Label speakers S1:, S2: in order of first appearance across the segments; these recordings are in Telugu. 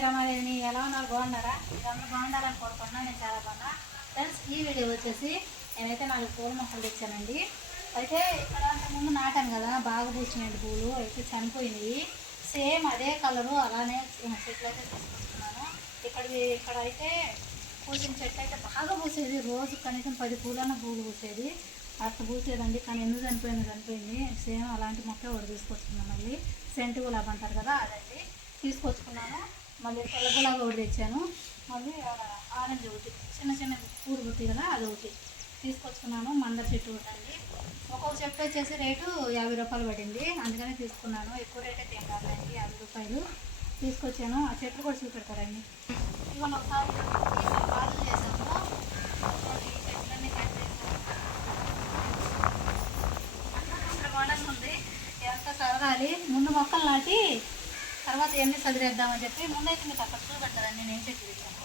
S1: మీ రమాదేవిని ఎలా ఉన్నారు? బాగున్నారా? మీరు అందరూ బాగుండాలని కోరుకుంటున్నా. నేను చాలా బాగున్నా. ఫ్రెండ్స్ ఈ వీడియో వచ్చేసి నేనైతే నాలుగు పూల మొక్కలు తెచ్చానండి. అయితే ఇక్కడ ముందు నాటాను కదా బాగా పూసినాయండి పూలు అయితే చనిపోయినాయి సేమ్ అదే కలరు అలానే చెట్లు అయితే తీసుకొస్తున్నాను. ఇక్కడ ఇక్కడ అయితే పూసిన చెట్టు అయితే బాగా పూసేది. రోజు కనీసం పది పూలన్న పూలు పూసేది. అట్లా పూసేదండి. కానీ ఎందుకు చనిపోయింది చనిపోయింది. సేమ్ అలాంటి మొక్క ఒకటి తీసుకొచ్చుకున్నాను మళ్ళీ. సెంటు గులాబ్ అంటారు కదా అదండి. తీసుకొచ్చుకున్నాను. మళ్ళీ తెల్ల ఒకటి తెచ్చాను. మళ్ళీ ఆరెంజ్ ఒకటి చిన్న చిన్న పూలు పుట్టి కదా అది ఒకటి తీసుకొచ్చుకున్నాను. మందర చెట్టు ఉండండి ఒక్కొక్క చెట్టు వచ్చేసి రేటు యాభై రూపాయలు పడింది. అందుకనే తీసుకున్నాను. ఎక్కువ రేట్ అయితే ఏం కాదండి యాభై రూపాయలు తీసుకొచ్చాను. ఆ చెట్లు కూడా చూపెడతారండి. ఇవాళ ఒకసారి పాలు చేశాము ఈ చెట్లన్నీ కట్ ఉంది. ఎంత సరదాలి. ముందు మొక్కలు నాటి తర్వాత ఎన్ని చదివేద్దామని చెప్పి ముందైతే మీకు అక్కడ చూపెడతారండి నేను చెట్టు తెచ్చాను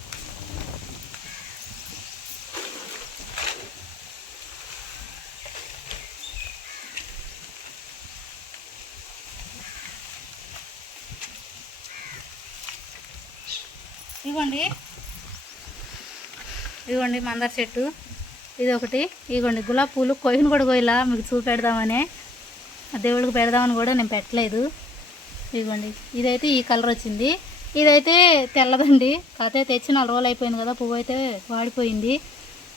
S1: ఇవ్వండి. ఇదిగోండి మందార చెట్టు. ఇది ఒకటి. ఇదిగోండి గులాబీ పూలు కొయ్యను కూడా కొయ్యలా మీకు చూపెడదామని. ఆ దేవుడికి పెడదామని కూడా నేను పెట్టలేదు. ఇదిగోండి. ఇదైతే ఈ కలర్ వచ్చింది. ఇదైతే తెల్లదండి. కాకపోతే తెచ్చి నాలుగు రోజులు అయిపోయింది కదా పువ్వు అయితే వాడిపోయింది.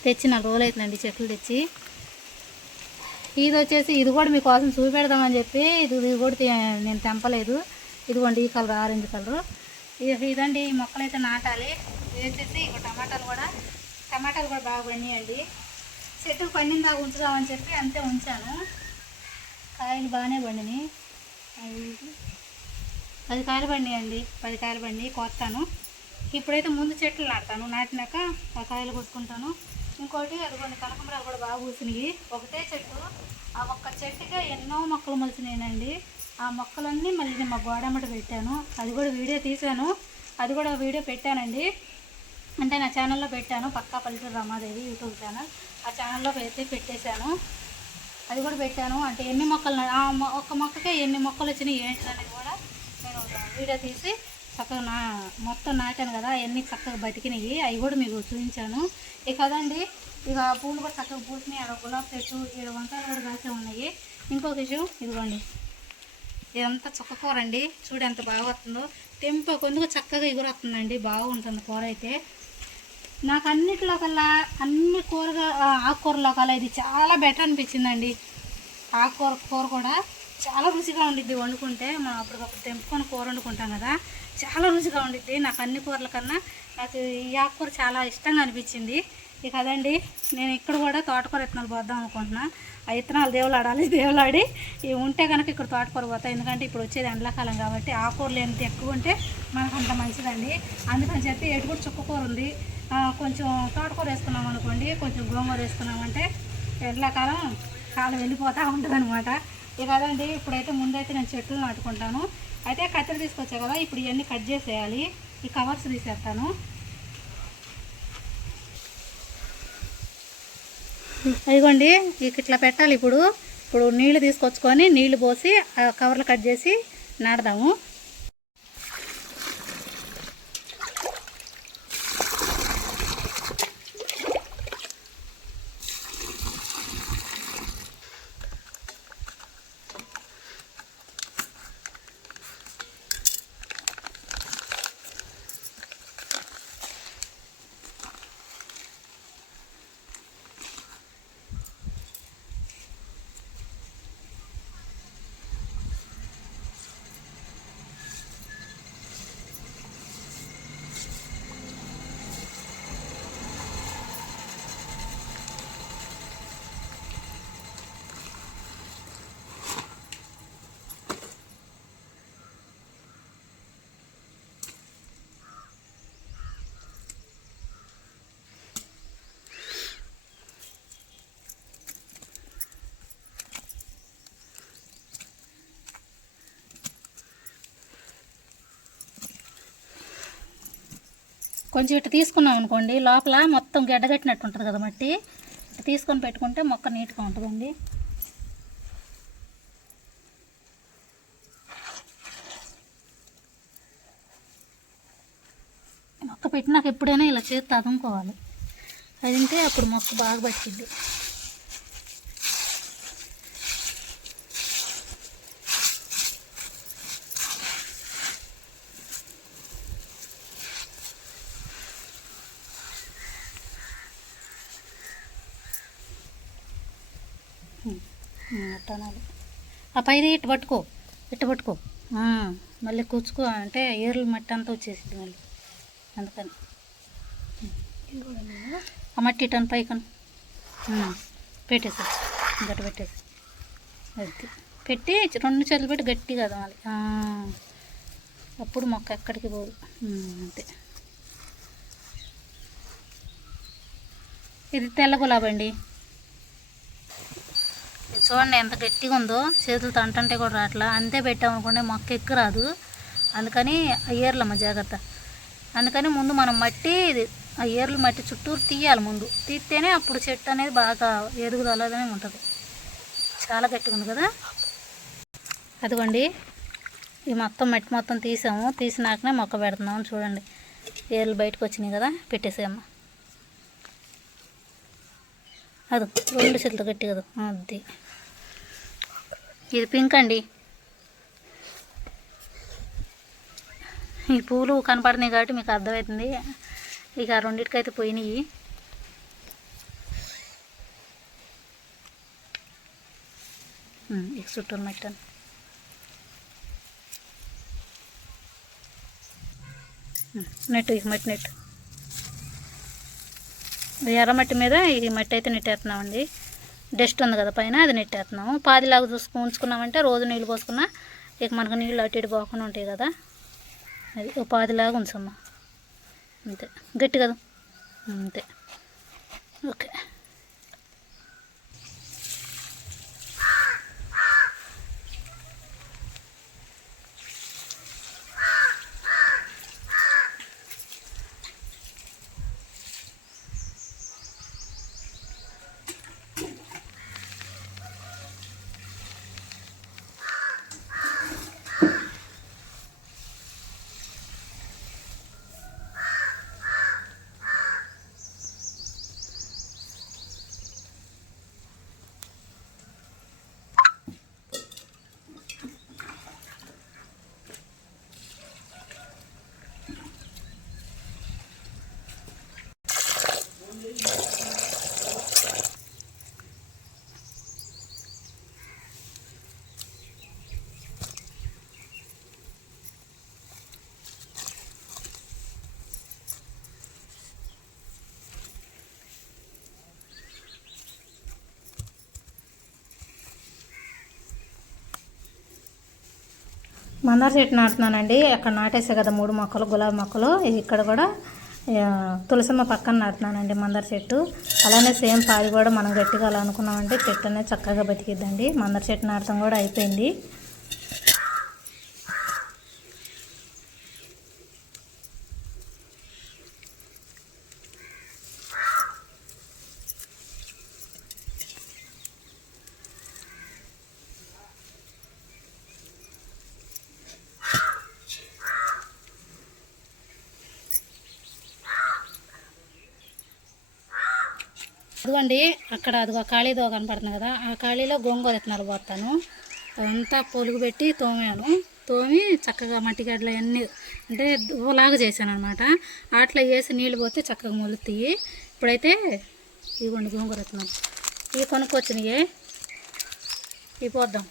S1: తెచ్చి నాలుగు రోజులు అవుతుందండి చెట్లు తెచ్చి. ఇది వచ్చేసి ఇది కూడా మీకోసం చూపెడదామని చెప్పి ఇది ఇది కూడా నేను తెంపలేదు. ఇదిగోండి ఈ కలర్ ఆరెంజ్ కలర్. ఇదండి ఈ మొక్కలు అయితే నాటాలి. ఇది వచ్చేసి ఇక టమాటాలు కూడా టమాటాలు కూడా బాగా పండియండి. చెట్టు పండిన దాకా ఉంచుదామని చెప్పి అంతే ఉంచాను. కాయలు బాగానే పండినాయి. పది కాయలు అండి పది కాయలు బండి కోస్తాను ఇప్పుడైతే ముందు చెట్లు నాటుతాను. నాటినాక ఆ కాయలు కొట్టుకుంటాను. ఇంకోటి అదిగోండి కనకంబరాలు కూడా బాగా పూసినాయి. ఒకటే చెట్టు ఆ ఒక్క చెట్టుగా ఎన్నో మొక్కలు మొలిచినాయండి ఆ మొక్కలన్నీ మళ్ళీ నేను మా గోడమ్మట పెట్టాను. అది కూడా వీడియో తీశాను. అది కూడా వీడియో పెట్టానండి. అంటే నా ఛానల్లో పెట్టాను. పక్కా పల్లెటూరు రమాదేవి యూట్యూబ్ ఛానల్. ఆ ఛానల్లో అయితే పెట్టేశాను. అది కూడా పెట్టాను. అంటే ఎన్ని మొక్కలు ఆ ఒక్క మొక్కకే ఎన్ని మొక్కలు వచ్చినాయి ఏంటి అనేది కూడా వీడియో తీసి చక్కగా నా మొత్తం నాటాను కదా అవన్నీ చక్కగా బతికినాయి అవి కూడా మీకు చూపించాను. ఇక కదండి ఇక పూలు కూడా చక్కగా పూసినాయి అక్కడ గులాబీ చెట్టు ఏడు వంకాయలు కూడా కాసే ఉన్నాయి. ఇంకొక విషయం ఇదిగోండి. ఇదంతా చక్క కూర అండి. చూడు ఎంత బాగా వస్తుందో. తెంప కొందుకు చక్కగా ఎగురొస్తుందండి. బాగుంటుంది కూర అయితే. నాకు అన్నిటిలో కల్లా అన్ని కూరగా ఆకుకూరలో కల్లా ఇది చాలా బెటర్ అనిపించిందండి. ఆకుకూర కూర కూడా. చాలా రుచిగా ఉండిద్ది వండుకుంటే. మనం అప్పటికప్పుడు తెంపుకొని కూర వండుకుంటాం కదా. చాలా రుచిగా ఉండిద్ది. నాకు అన్ని కూరల కన్నా నాకు ఈ ఆకుకూర చాలా ఇష్టంగా అనిపించింది. ఇక అదండి. నేను ఇక్కడ కూడా తోటకూర విత్తనాలు పోద్దాం అనుకుంటున్నా. ఆ విత్తనాలు దేవులాడాలి దేవులాడి. ఇవి ఉంటే కనుక ఇక్కడ తోటకూర పోతాయి ఎందుకంటే ఇప్పుడు వచ్చేది ఎండాకాలం కాబట్టి ఆకుకూరలు ఎంత ఎక్కువ ఉంటే మనకు అంత మంచిదండి. అందుకని చెప్పి ఎటు కూడా చుక్కకూర ఉంది. కొంచెం తోటకూర వేసుకున్నాం అనుకోండి కొంచెం గోంగూర వేసుకున్నామంటే ఎండాకాలం కాలం వెళ్ళిపోతూ ఉంటుంది అనమాట ఇక అదండి ఇప్పుడైతే ముందైతే నేను చెట్లు నాటుకుంటాను. అయితే కత్తెర తీసుకొచ్చా కదా ఇప్పుడు ఇవన్నీ కట్ చేసేయాలి. ఈ కవర్స్ తీసేస్తాను. ఇదిగోండి ఇక ఇట్లా పెట్టాలి ఇప్పుడు. ఇప్పుడు నీళ్ళు తీసుకొచ్చుకొని నీళ్ళు పోసి ఆ కవర్లు కట్ చేసి నాడదాము కొంచెం ఇటు తీసుకున్నాం అనుకోండి లోపల మొత్తం గడ్డగట్టినట్టు ఉంటుంది కదా మట్టి. ఇటు తీసుకొని పెట్టుకుంటే మొక్క నీట్గా ఉంటుందండి. మొక్క పెట్టినాక ఎప్పుడైనా ఇలా చేతి అదుముకోవాలి. అది తింటే అప్పుడు మొక్క బాగా పట్టింది అట్టనాలి ఆ పైది ఇటు పట్టుకో ఇటు పట్టుకో. మళ్ళీ కూర్చుకో అంటే ఏర్లు మట్టి అంతా వచ్చేసింది మళ్ళీ. అందుకని. ఆ మట్టి ఇటను పైకను. పెట్టేసి గట్టి పెట్టేసి అది పెట్టి రెండు చేతులు పెట్టి గట్టిగా అదమాలి ఆ, అప్పుడు మొక్క ఎక్కడికి పోదు. అంతే. ఇది తెల్ల గులాబండి చూడండి ఎంత గట్టిగా ఉందో. చేతులతో తంటంటే కూడా రావట్లా అంతే పెట్టామనుకోండి మొక్క ఎక్కువ రాదు. అందుకని ఆ ఏర్లమ్మ జాగ్రత్త. అందుకని ముందు మనం మట్టి ఇది ఆ ఏర్లు మట్టి చుట్టూరు తీయాలి ముందు. తీస్తేనే అప్పుడు చెట్టు అనేది బాగా ఎదుగుదలనే ఉంటుంది. చాలా గట్టిగా ఉంది కదా? అదిగోండి. ఈ మొత్తం మట్టి మొత్తం తీసాము. తీసినాకనే మొక్క పెడుతున్నాము చూడండి. ఏర్లు బయటకు వచ్చినాయి కదా. పెట్టేసేయమ్మ. అది రెండు చేతులు గట్టి కదా అది ఇది పింక్ అండి. ఈ పూలు కనపడుతున్నాయి కాబట్టి మీకు అర్థమవుతుంది. ఇక ఆ రెండింటికైతే పోయినాయి. ఇక చుట్టూ మట్టాను నెట్ ఇక మట్టి నెట్ ఎర్రమట్టి మీద ఈ మట్టి అయితే నెట్టేస్తున్నామండి. డస్ట్ ఉంది కదా పైన అది నెట్టేస్తున్నాము. పాదిలాగా చూసుకు ఉంచుకున్నామంటే రోజు నీళ్ళు పోసుకున్నా ఇక మనకు నీళ్ళు అటు ఇటు పోకుండా ఉంటాయి కదా. అది ఓ పాదిలాగా ఉంచమ్మా. అంతే. గట్టి కదా? అంతే. ఓకే. మందార చెట్టు నాటుతున్నానండి. అక్కడ నాటేసే కదా మూడు మొక్కలు గులాబీ మొక్కలు. ఇక్కడ కూడా తులసమ్మ పక్కన నాటుతున్నానండి మందార చెట్టు. అలానే సేమ్ పాడి కూడా మనం గట్టిగా అలా అనుకున్నామంటే చెట్టు అనేది చక్కగా బతికిద్దండి. మందార చెట్టు నాటడం కూడా అయిపోయింది. అదిగోండి అక్కడ అదిగో ఖాళీదో కనపడుతుంది కదా ఆ ఖాళీలో గోంగూర విత్తనాలు పోతాను. అదంతా పొలుగు పెట్టి తోమాను. తోమి చక్కగా మట్టి గడ్డలు అన్నీ అంటే ఓలాగా చేశాను అనమాట అట్లా వేసి నీళ్ళు పోతే చక్కగా మొలుతాయి. ఇప్పుడైతే ఇవ్వండి గోంగూర విత్తనాలు. ఇవి కొనుక్కొచ్చినాయి. ఇవి పోద్దాం.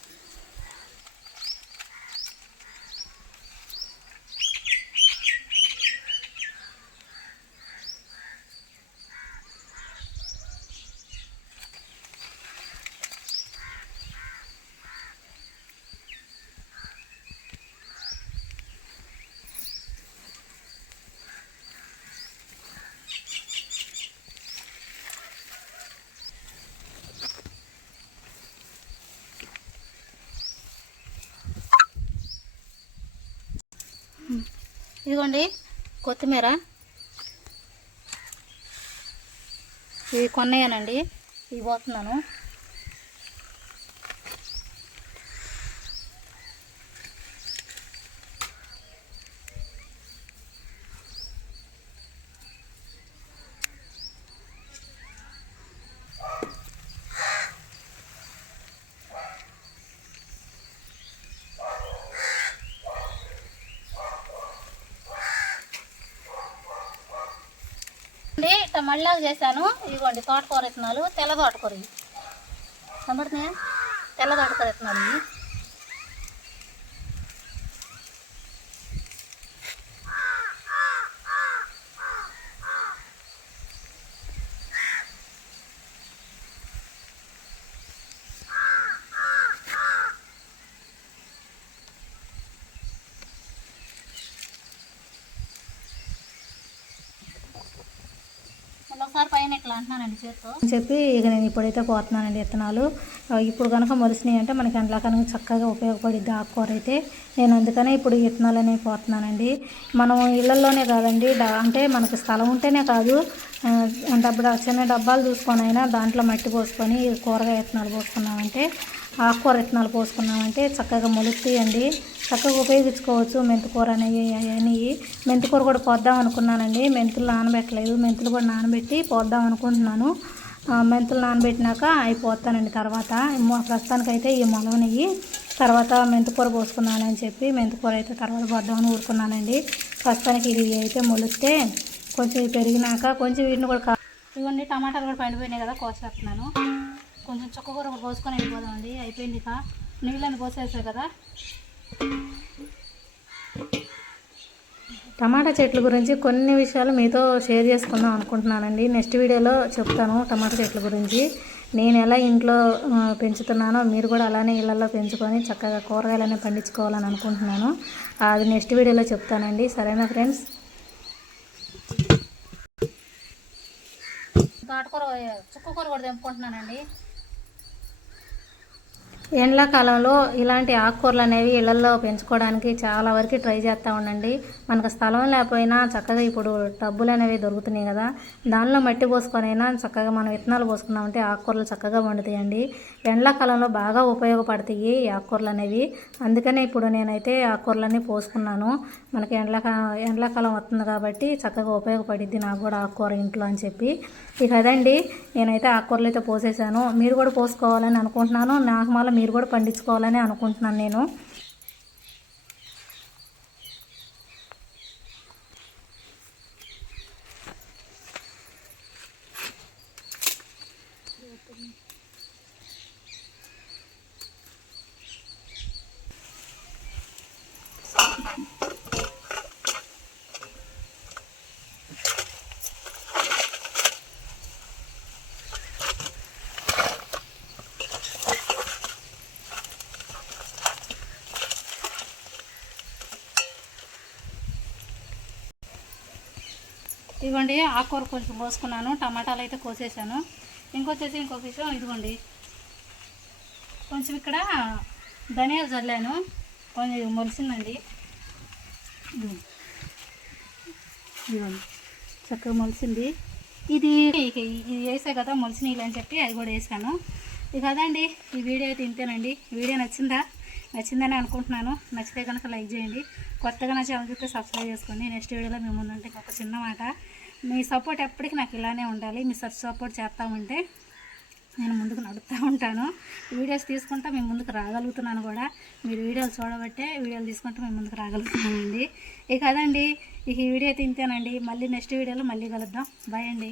S1: ఇదిగోండి కొత్తిమీర. ఇవి కొన్నాయనండి ఇవి పోతున్నాను. మళ్ళీ మళ్ళాగా చేశాను. ఇదిగోండి తోటకూర విత్తనాలు తెల్ల తోటకూర కనబడుతున్నాయా తెల్ల తోటకూర విత్తనాలు ఇవి. అంటున్నానండి చేత్తో. అని చెప్పి ఇక నేను ఇప్పుడైతే పోతున్నానండి విత్తనాలు. ఇప్పుడు కనుక మొలిసినాయి అంటే మనకి ఎండ్లా కనుక చక్కగా ఉపయోగపడిద్ది ఆకుకూర అయితే నేను అందుకనే ఇప్పుడు ఈ విత్తనాలు అనేవి పోతున్నానండి. మనం ఇళ్ళలోనే కాదండి అంటే మనకి స్థలం ఉంటేనే కాదు ఆ, డబ్బా చిన్న డబ్బాలు చూసుకొని అయినా దాంట్లో మట్టి పోసుకొని కూరగాయ విత్తనాలు పోసుకున్నామంటే ఆకుకూర విత్తనాలు పోసుకున్నామంటే చక్కగా మొలుస్తాయండి. చక్కగా ఉపయోగించుకోవచ్చు మెంతికూర అనేవి అవన్నీ. మెంతికూర కూడా పోద్దాం అనుకున్నానండి. మెంతులు నానబెట్టలేదు. మెంతులు కూడా నానబెట్టి పోద్దాం అనుకుంటున్నాను. మెంతులు నానబెట్టినాక అయిపోతానండి తర్వాత. ప్రస్తుతానికి ప్రస్తుతానికైతే ఈ మొలవనివి తర్వాత మెంతికూర పోసుకున్నానని చెప్పి మెంతికూర అయితే తర్వాత పోద్దామని ఊరుకున్నానండి. ప్రస్తుతానికి ఇది అయితే మొలిస్తే కొంచెం పెరిగినాక కొంచెం వీటిని కూడా కా- ఇవన్నీ టమాటాలు కూడా పండిపోయినాయి కదా కోసేస్తున్నాను కొంచెం చుక్క కూర కూడా పోసుకొని వెళ్ళిపోదామండి. అయిపోయింది ఇక. నీళ్ళని పోసేసాయి కదా. టమాటా చెట్ల గురించి కొన్ని విషయాలు మీతో షేర్ చేసుకుందాం అనుకుంటున్నానండి. నెక్స్ట్ వీడియోలో చెప్తాను టమాటా చెట్ల గురించి. నేను ఎలా ఇంట్లో పెంచుతున్నానో మీరు కూడా అలానే ఇళ్ళల్లో పెంచుకొని చక్కగా కూరగాయలనే పండించుకోవాలని అనుకుంటున్నాను. అది నెక్స్ట్ వీడియోలో చెప్తానండి. సరేనా ఫ్రెండ్స్? తోటకూర చుక్కకూర కూడా తెంపుకుంటున్నానండి. ఎండాకాలంలో ఇలాంటి ఆకుకూరలు అనేవి ఇళ్ళలో పెంచుకోవడానికి చాలా వరకు ట్రై చేస్తూ ఉండండి. మనకు స్థలం లేకపోయినా చక్కగా ఇప్పుడు టబ్బులు అనేవి దొరుకుతున్నాయి కదా. దానిలో మట్టి పోసుకొనైనా చక్కగా మనం విత్తనాలు పోసుకున్నామంటే ఆకుకూరలు చక్కగా వండుతాయండి ఎండాకాలంలో బాగా ఉపయోగపడతాయి ఆకుకూరలు అనేవి అందుకనే ఇప్పుడు నేనైతే ఆకుకూరలన్నీ పోసుకున్నాను. మనకి ఎండాకా ఎండాకాలం వస్తుంది కాబట్టి చక్కగా ఉపయోగపడిద్ది నాకు కూడా ఆకుకూర ఇంట్లో అని చెప్పి. ఇక అదండి నేనైతే ఆకుకూరలు అయితే పోసేసాను. మీరు కూడా పోసుకోవాలని అనుకుంటున్నాను. నాకు మళ్ళీ మీరు కూడా పండించుకోవాలని అనుకుంటున్నాను నేను. ఇదిగోండి ఆకుకూర కొంచెం కోసుకున్నాను టమాటాలు అయితే కోసేసాను. ఇంకొచ్చేసి ఇంకొక విషయం ఇదిగోండి. కొంచెం ఇక్కడ ధనియాలు చల్లాను. కొంచెం మొలిసిందండి. ఇదిగోండి. చక్కగా మొలిసింది. ఇది ఇది వేసే కదా మొలిసినీళ్ళు అని చెప్పి అది కూడా వేసాను. ఇక అదండి ఈ వీడియో అయితే ఇంతేనండి. వీడియో నచ్చిందా? నచ్చిందని అనుకుంటున్నాను. నచ్చితే కనుక లైక్ చేయండి. కొత్తగా నా ఛానల్ చూస్తే సబ్స్క్రైబ్ చేసుకోండి. నెక్స్ట్ వీడియోలో మేము ముందుంటే ఒక చిన్న మాట. మీ సపోర్ట్ ఎప్పటికీ నాకు ఇలానే ఉండాలి. మీ సపోర్ట్ చేస్తూ ఉంటే నేను ముందుకు నడుపుతూ ఉంటాను. వీడియోస్ తీసుకుంటా మేము ముందుకు రాగలుగుతున్నాను కూడా. మీరు వీడియోలు చూడబట్టే వీడియోలు తీసుకుంటూ మేము ముందుకు రాగలుగుతున్నానండి. ఇక అదండి. ఇక ఈ వీడియో తింటానండి మళ్ళీ నెక్స్ట్ వీడియోలో మళ్ళీ కలుద్దాం. బాయ్ అండి.